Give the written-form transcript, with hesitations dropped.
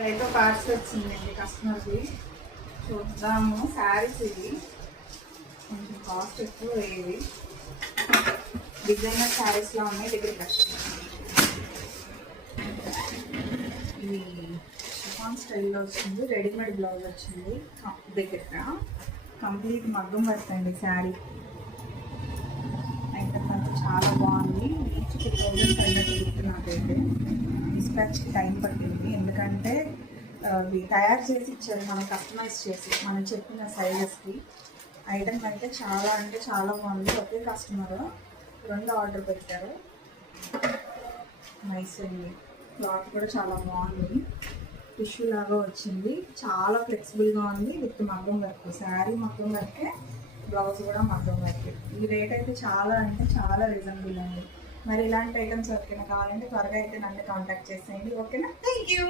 అయితే పార్సల్ వచ్చిందండి కస్టమర్కి. చూద్దాము. శారీస్ ఇవి కొంచెం కాస్ట్ ఎక్కువ ఇవి డిజైనర్ శారీస్లో ఉన్నాయి. దగ్గరికి ఇది షిఫాన్ స్టైల్లో వచ్చింది. రెడీమేడ్ బ్లౌజ్ వచ్చింది. దగ్గర కంప్లీట్ మగ్గం పడుతుంది శారీ. ఐటమ్ అయితే చాలా బాగుంది. ఈచ్ 2000 అన్నట్టు గుర్తు నాకైతే. డిస్పాచ్కి టైం పట్టింది ఎందుకంటే అవి తయారు చేసి ఇచ్చారు, మనం కస్టమైజ్ చేసి మనం చెప్పిన సైజెస్కి. ఐటమ్ అయితే చాలా అంటే చాలా బాగుంది. ఒకే కస్టమర్ 2 ఆర్డర్ పెట్టారు. నైస్ అండి. క్లాత్ కూడా చాలా బాగుంది. టిష్యూ లాగా వచ్చింది. చాలా ఫ్లెక్సిబుల్గా ఉంది. విత్ మగ్గం వర్క్. శారీ మగ్గం వర్కే, బ్లౌజ్ కూడా మగ్గం వర్క్. ఈ రేట్ అయితే చాలా అంటే చాలా రీజనబుల్ అండి. మరి ఇలాంటి ఐటమ్స్ ఎవరికైనా కావాలంటే త్వరగా అయితే నన్ను కాంటాక్ట్ చేసేయండి. ఓకేనా? Thank you.